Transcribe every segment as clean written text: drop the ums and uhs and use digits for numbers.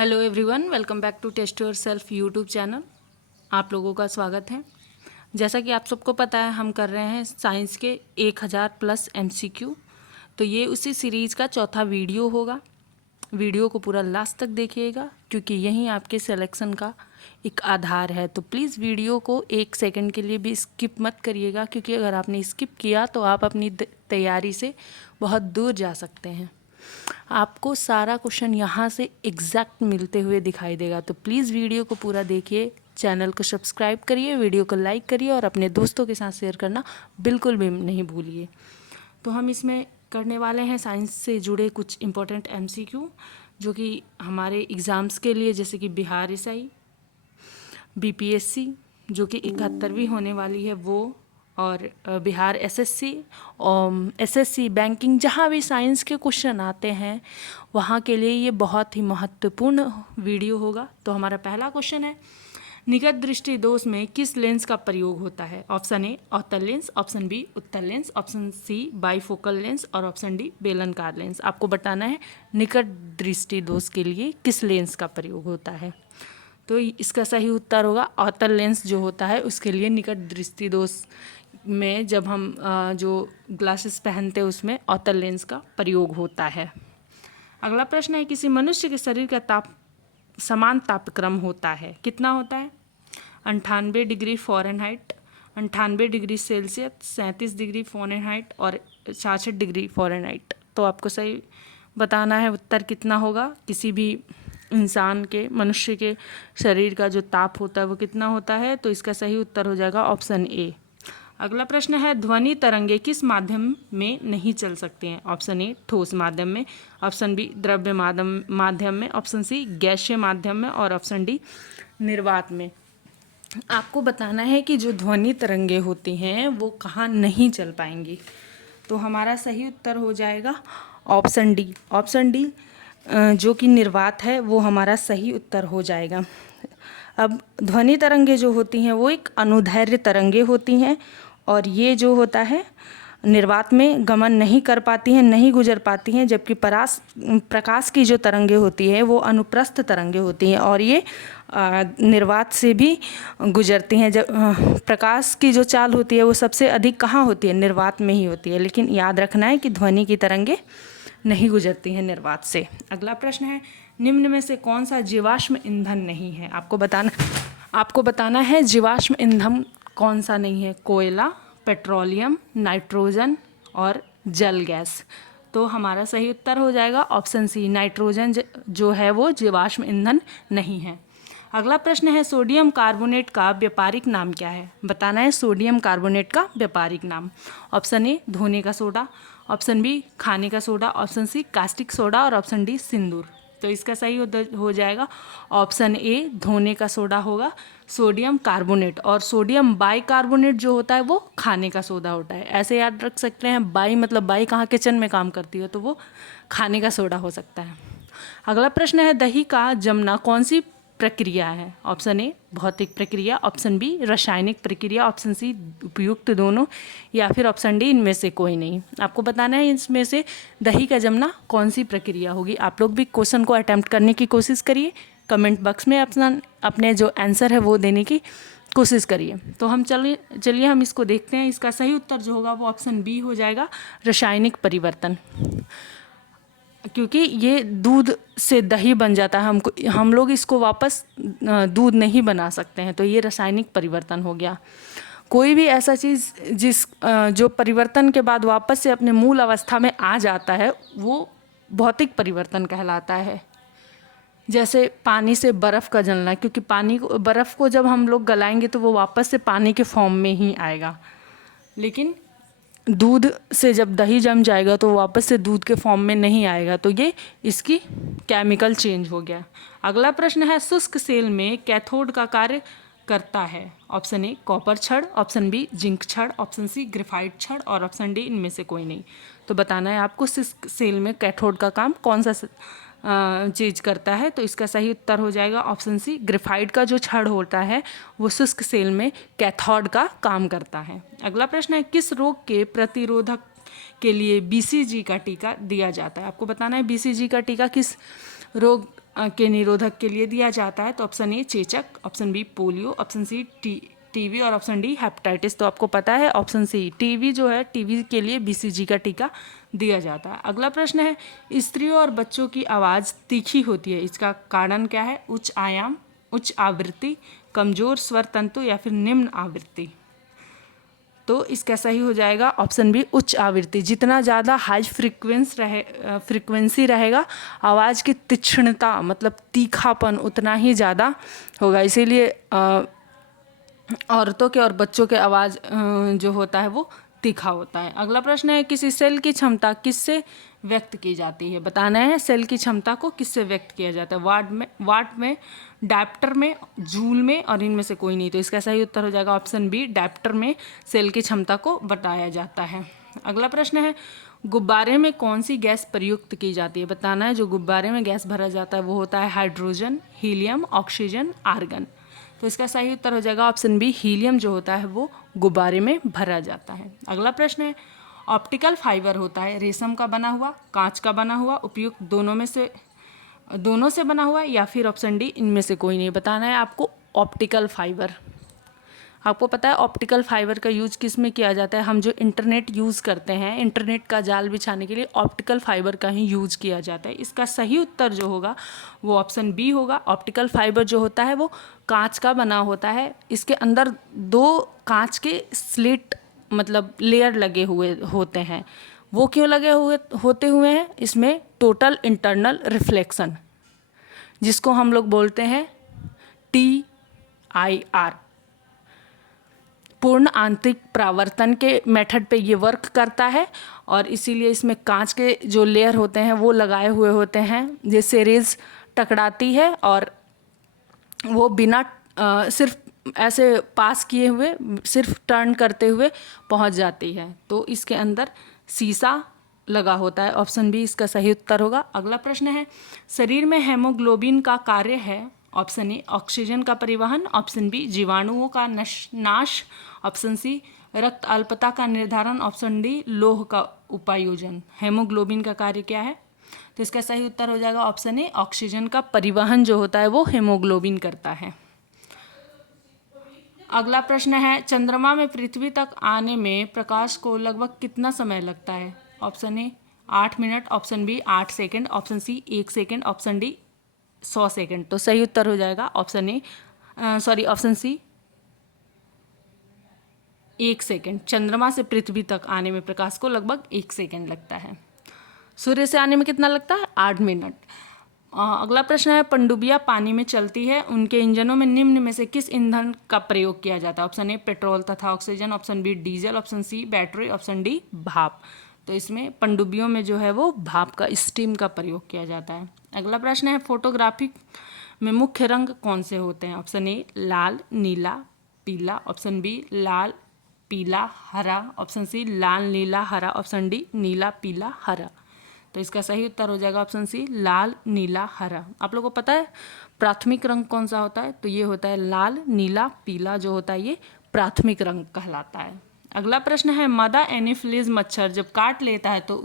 Hello everyone, welcome back to test yourself YouTube channel. आप लोगों का स्वागत है। जैसा कि आप सबको पता है, हम कर रहे हैं साइंस के 1000 प्लस एमसीक्यू। तो ये उसी सीरीज़ का चौथा वीडियो होगा। वीडियो को पूरा लास्ट तक देखिएगा क्योंकि यही आपके सिलेक्शन का एक आधार है। तो प्लीज़ वीडियो को एक सेकंड के लिए भी स्किप मत करिएगा, क्योंकि अगर आपने स्किप किया तो आप अपनी तैयारी से बहुत दूर जा सकते हैं। आपको सारा क्वेश्चन यहाँ से एग्जैक्ट मिलते हुए दिखाई देगा। तो प्लीज़ वीडियो को पूरा देखिए, चैनल को सब्सक्राइब करिए, वीडियो को लाइक करिए और अपने दोस्तों के साथ शेयर करना बिल्कुल भी नहीं भूलिए। तो हम इसमें करने वाले हैं साइंस से जुड़े कुछ इम्पोर्टेंट एमसीक्यू, जो कि हमारे एग्ज़ाम्स के लिए, जैसे कि बिहार एसआई, बीपीएससी जो कि 71वीं होने वाली है वो, और बिहार एसएससी और एसएससी बैंकिंग, जहाँ भी साइंस के क्वेश्चन आते हैं वहाँ के लिए ये बहुत ही महत्वपूर्ण वीडियो होगा। तो हमारा पहला क्वेश्चन है, निकट दृष्टि दोष में किस लेंस का प्रयोग होता है? ऑप्शन ए अवतल लेंस, ऑप्शन बी उत्तल lens, option C bifocal lens और ऑप्शन डी बेलनाकार लेंस। आपको बताना है निकट दृष्टि दोष के लिए किस लेंस का प्रयोग होता है। तो इसका सही उत्तर होगा अवतल लेंस जो होता है उसके लिए निकट दृष्टि दोष में जब हम जो ग्लासेस पहनते हैं उसमें अवतल लेंस का प्रयोग होता है। अगला प्रश्न है, किसी मनुष्य के शरीर का समान तापक्रम होता है, कितना होता है? 98 degree Fahrenheit, 98 degree Celsius, 37 degree Fahrenheit और 66 डिग्री फ़ारेनहाइट। तो आपको सही बताना है उत्तर कितना होगा। किसी भी इंसान के, मनुष्य के शरीर का जो ताप होता है वो कितना होता है। तो इसका सही उत्तर हो जाएगा ऑप्शन ए। अगला प्रश्न है, ध्वनि तरंगे किस माध्यम में नहीं चल सकते हैं? ऑप्शन ए ठोस माध्यम में, ऑप्शन बी द्रव्य माध्यम में, ऑप्शन सी गैसीय माध्यम में और ऑप्शन डी निर्वात में। आपको बताना है कि जो ध्वनि तरंगे होती हैं वो कहाँ नहीं चल पाएंगी। तो हमारा सही उत्तर हो जाएगा ऑप्शन डी। ऑप्शन डी जो कि निर्वात है वो हमारा सही उत्तर हो जाएगा। अब ध्वनि तरंगे जो होती हैं वो एक अनुदैर्घ्य तरंगे होती हैं और ये जो होता है निर्वात में गमन नहीं कर पाती हैं, नहीं गुजर पाती हैं, जबकि प्रकाश की जो तरंगे होती है वो अनुप्रस्थ तरंगे होती हैं और ये निर्वात से भी गुजरती हैं। जब प्रकाश की जो चाल होती है वो सबसे अधिक कहाँ होती है? निर्वात में ही होती है। लेकिन याद रखना है कि ध्वनि की तरंगे नहीं गुजरती हैं निर्वात से। अगला प्रश्न है, निम्न में से कौन सा जीवाश्म ईंधन नहीं है? आपको बताना है जीवाश्म ईंधन कौन सा नहीं है। कोयला, पेट्रोलियम, नाइट्रोजन और जल गैस। तो हमारा सही उत्तर हो जाएगा ऑप्शन सी, नाइट्रोजन जो है वो जीवाश्म ईंधन नहीं है। अगला प्रश्न है, सोडियम कार्बोनेट का व्यापारिक नाम क्या है? बताना है सोडियम कार्बोनेट का व्यापारिक नाम। ऑप्शन ए धोने का सोडा, ऑप्शन बी खाने का soda, option C caustic soda और ऑप्शन डी सिंदूर। तो इसका सही हो जाएगा ऑप्शन ए धोने का सोडा होगा सोडियम कार्बोनेट। और सोडियम बाइकार्बोनेट जो होता है वो खाने का सोडा होता है। ऐसे याद रख सकते हैं, बाई मतलब बाई कहाँ किचन में काम करती है, तो वो खाने का सोडा हो सकता है। अगला प्रश्न है, दही का जमना कौन सी प्रक्रिया है? ऑप्शन ए भौतिक प्रक्रिया, ऑप्शन बी रासायनिक प्रक्रिया, ऑप्शन सी उपयुक्त दोनों या फिर ऑप्शन डी इनमें से कोई नहीं। आपको बताना है इसमें से दही का जमना कौन सी प्रक्रिया होगी। आप लोग भी क्वेश्चन को अटेम्प्ट करने की कोशिश करिए, कमेंट बॉक्स में अपने जो आंसर है वो देने की कोशिश करिए। तो हम चलिए हम इसको देखते हैं। इसका सही उत्तर जो होगा वो ऑप्शन बी हो जाएगा, रासायनिक परिवर्तन। क्योंकि ये दूध से दही बन जाता है, हम लोग इसको वापस दूध नहीं बना सकते हैं, तो ये रासायनिक परिवर्तन हो गया। कोई भी ऐसा चीज़ जो परिवर्तन के बाद वापस से अपने मूल अवस्था में आ जाता है वो भौतिक परिवर्तन कहलाता है। जैसे पानी से बर्फ़ का जलना, क्योंकि बर्फ़ को जब हम लोग गलाएंगे तो वो वापस से पानी के फॉर्म में ही आएगा, लेकिन दूध से जब दही जम जाएगा तो वापस से दूध के फॉर्म में नहीं आएगा। तो ये इसकी केमिकल चेंज हो गया। अगला प्रश्न है, शुष्क सेल में कैथोड का कार्य करता है? ऑप्शन ए कॉपर छड़, ऑप्शन बी जिंक छड़, ऑप्शन सी ग्रेफाइट छड़ और ऑप्शन डी इनमें से कोई नहीं। तो बताना है आपको शुष्क सेल में कैथोड का काम कौन सा चीज़ करता है। तो इसका सही उत्तर हो जाएगा ऑप्शन सी, ग्रेफाइट का जो छड़ होता है वो शुष्क सेल में कैथोड का काम करता है। अगला प्रश्न है, किस रोग के प्रतिरोधक के लिए बीसीजी का टीका दिया जाता है? आपको बताना है बीसीजी का टीका किस रोग के निरोधक के लिए दिया जाता है? तो ऑप्शन ए चेचक, option B polio, option C TB और ऑप्शन डी हेपेटाइटिस। तो आपको पता है ऑप्शन सी टीबी जो है, टीबी के लिए बीसीजी का टीका दिया जाता है। अगला प्रश्न है, स्त्रियों और बच्चों की आवाज़ तीखी होती है, इसका कारण क्या है? उच्च आयाम, उच्च आवृत्ति, कमजोर स्वर तंतु या फिर निम्न आवृत्ति। तो इसका सही हो जाएगा ऑप्शन बी उच्च आवृत्ति। जितना ज़्यादा हाई फ्रिक्वेंसी रहेगा, आवाज़ की तीक्ष्णता मतलब तीखापन उतना ही ज़्यादा होगा, इसीलिए औरतों के और बच्चों के आवाज़ जो होता है वो तीखा होता है। अगला प्रश्न है, किसी सेल की क्षमता किससे व्यक्त की जाती है? बताना है सेल की क्षमता को किससे व्यक्त किया जाता है? वाट में, डायप्टर में, जूल में और इनमें से कोई नहीं। तो इसका सही उत्तर हो जाएगा ऑप्शन बी, डायप्टर में सेल की क्षमता को बताया जाता है। अगला प्रश्न है, गुब्बारे में कौन सी गैस प्रयुक्त की जाती है? बताना है जो गुब्बारे में गैस भरा जाता है वो होता है हाइड्रोजन, हीलियम, ऑक्सीजन, आर्गन। तो इसका सही उत्तर हो जाएगा ऑप्शन बी, हीलियम जो होता है वो गुब्बारे में भरा जाता है। अगला प्रश्न है, ऑप्टिकल फाइबर होता है रेशम का बना हुआ, कांच का बना हुआ, उपयुक्त दोनों से बना हुआ या फिर ऑप्शन डी इनमें से कोई नहीं। बताना है आपको ऑप्टिकल फाइबर। आपको पता है ऑप्टिकल फाइबर का यूज किस में किया जाता है? हम जो इंटरनेट यूज़ करते हैं, इंटरनेट का जाल बिछाने के लिए ऑप्टिकल फाइबर का ही यूज किया जाता है। इसका सही उत्तर जो होगा वो ऑप्शन बी होगा। ऑप्टिकल फाइबर जो होता है वो कांच का बना होता है। इसके अंदर 2 कांच के स्लिट मतलब लेयर लगे हुए होते हैं। वो क्यों लगे हुए हैं? इसमें टोटल इंटरनल रिफ्लेक्शन, जिसको हम लोग बोलते हैं TIR, पूर्ण आंतरिक परावर्तन के मेथड पे ये वर्क करता है और इसीलिए इसमें कांच के जो लेयर होते हैं वो लगाए हुए होते हैं, जिससे रेज टकराती है और वो बिना सिर्फ ऐसे पास किए हुए, सिर्फ टर्न करते हुए पहुंच जाती है। तो इसके अंदर शीशा लगा होता है। ऑप्शन बी इसका सही उत्तर होगा। अगला प्रश्न है, शरीर में हेमोग्लोबिन का कार्य है? ऑप्शन ए ऑक्सीजन का परिवहन, ऑप्शन बी जीवाणुओं का नाश, ऑप्शन सी रक्त अल्पता का निर्धारण, ऑप्शन डी लोह का उपायोजन। हेमोग्लोबिन का कार्य क्या है? तो इसका सही उत्तर हो जाएगा ऑप्शन ए ऑक्सीजन का परिवहन जो होता है वो हेमोग्लोबिन करता है। अगला प्रश्न है, चंद्रमा में पृथ्वी तक आने में प्रकाश को लगभग कितना समय लगता है? Option A 8 minute, option B 8 second, option C 1 second, option D 100 second. तो सही उत्तर हो जाएगा ऑप्शन सी 1 सेकंड। चंद्रमा से पृथ्वी तक आने में प्रकाश को लगभग 1 सेकंड लगता है। सूर्य से आने में कितना लगता है? 8 मिनट। अगला प्रश्न है, पनडुब्बियां पानी में चलती है, उनके इंजनों में निम्न में से किस ईंधन का प्रयोग किया जाता है? ऑप्शन ए पेट्रोल तथा oxygen, option B diesel, option C battery, option D भाप। तो इसमें पनडुब्बियों में जो है वो भाप का, स्टीम का प्रयोग किया जाता है। अगला प्रश्न है, फोटोग्राफी में मुख्य रंग कौन से होते हैं? ऑप्शन ए लाल, नीला, पीला, ऑप्शन बी लाल, पीला, हरा, ऑप्शन सी लाल, नीला, हरा, ऑप्शन डी नीला, पीला, हरा। तो इसका सही उत्तर हो जाएगा ऑप्शन सी लाल, नीला, हरा। आप लोगों को पता है प्राथमिक रंग कौन सा होता है? तो ये होता है लाल, नीला, पीला जो होता है ये प्राथमिक रंग कहलाता है। अगला प्रश्न है, मादा एनीफिलीज मच्छर जब काट लेता है तो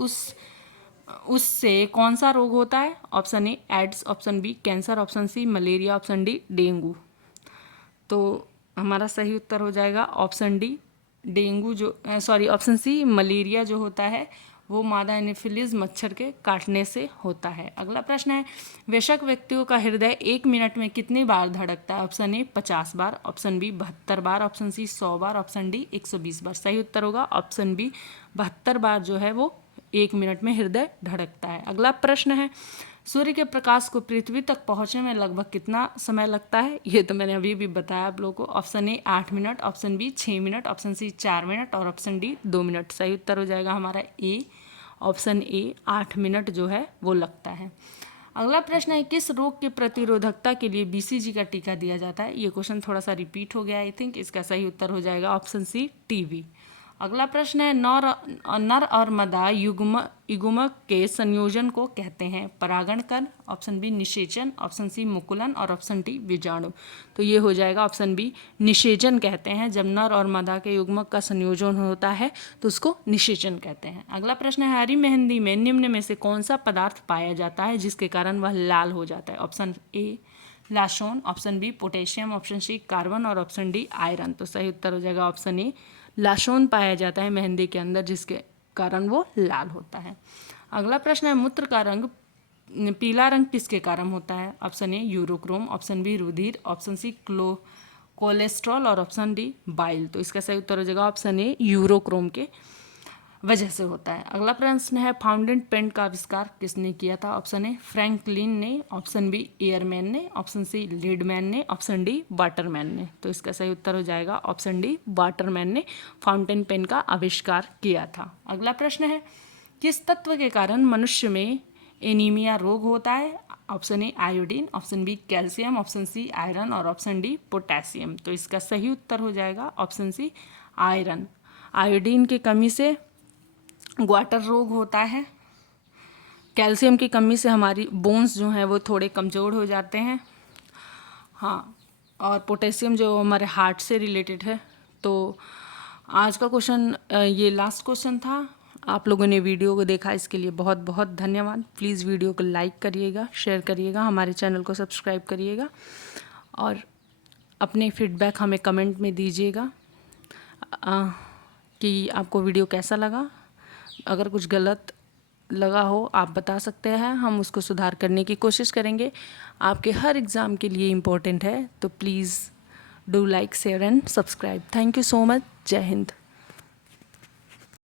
उससे कौन सा रोग होता है? Option A AIDS, option B cancer, option C malaria, option D dengue. तो हमारा सही उत्तर हो जाएगा option D option C malaria जो होता है वो मादा एनीफिलीज मच्छर के काटने से होता है। अगला प्रश्न है, वयस्क व्यक्तियों का हृदय 1 मिनट में कितनी बार धड़कता है? ऑप्शन ए 50 बार, ऑप्शन बी 72 बार, ऑप्शन सी 100 बार, ऑप्शन डी 120 बार। सही उत्तर होगा ऑप्शन बी 72 बार जो है वो 1 मिनट में हृदय धड़कता है। अगला प्रश्न है, सूर्य के प्रकाश को पृथ्वी तक पहुंचने में लगभग कितना समय लगता है? ये तो मैंने अभी भी बताया आप लोगों को। Option A 8 minute, option B 6 minute, option C 4 minute और ऑप्शन डी 2 मिनट। सही उत्तर हो जाएगा हमारा ऑप्शन ए 8 मिनट जो है वो लगता है। अगला प्रश्न है, किस रोग की प्रतिरोधकता के लिए BCG का टीका दिया जाता है? ये क्वेश्चन थोड़ा सा रिपीट हो गया आई थिंक। इसका सही उत्तर हो जाएगा ऑप्शन सी टीबी। अगला प्रश्न है, नर और मादा युग्मक के संयोजन को कहते हैं? परागण कर्ण, ऑप्शन बी निषेचन, ऑप्शन सी मुकुलन और ऑप्शन डी बीजाणु। तो ये हो जाएगा ऑप्शन बी निषेचन कहते हैं। जब नर और मादा के युग्मक का संयोजन होता है तो उसको निषेचन कहते हैं। अगला प्रश्न है, हरी मेहंदी में निम्न में से कौन सा पदार्थ पाया जाता है जिसके कारण वह लाल हो जाता है? ऑप्शन ए लाशोन, option B potassium, option C carbon और ऑप्शन डी आयरन। तो सही उत्तर हो जाएगा ऑप्शन ए लाशोन पाया जाता है मेहंदी के अंदर जिसके कारण वो लाल होता है। अगला प्रश्न है, मूत्र का रंग पीला रंग किसके कारण होता है? Option A urochrome, option B रुधिर, ऑप्शन सी कोलेस्ट्रॉल और ऑप्शन डी बाइल। तो इसका सही उत्तर हो जाएगा ऑप्शन ए यूरोक्रोम के वजह से होता है। अगला प्रश्न है, फाउंटेन पेन का आविष्कार किसने किया था? ऑप्शन ए फ्रैंकलिन ने, ऑप्शन बी एयरमैन ने, ऑप्शन सी लीडमैन ने, ऑप्शन डी वाटरमैन ने। तो इसका सही उत्तर हो जाएगा ऑप्शन डी वाटरमैन ने फाउंटेन पेन का आविष्कार किया था। अगला प्रश्न है, किस तत्व के कारण मनुष्य में एनीमिया रोग होता है? Option A iodine, option B calcium, option C iron और ऑप्शन डी पोटेशियम। तो इसका सही उत्तर हो जाएगा ऑप्शन सी आयरन। आयोडीन की कमी से ग्वाटर रोग होता है, कैल्शियम की कमी से हमारी बोन्स जो हैं वो थोड़े कमज़ोर हो जाते हैं, हाँ, और पोटेशियम जो हमारे हार्ट से रिलेटेड है। तो आज का क्वेश्चन ये लास्ट क्वेश्चन था। आप लोगों ने वीडियो को देखा इसके लिए बहुत बहुत धन्यवाद। प्लीज़ वीडियो को लाइक करिएगा, शेयर करिएगा, हमारे चैनल को सब्सक्राइब करिएगा और अपने फीडबैक हमें कमेंट में दीजिएगा कि आपको वीडियो कैसा लगा। अगर कुछ गलत लगा हो आप बता सकते हैं, हम उसको सुधार करने की कोशिश करेंगे। आपके हर एग्ज़ाम के लिए इम्पोर्टेंट है, तो please do like, share and subscribe. Thank you so much. जय हिंद।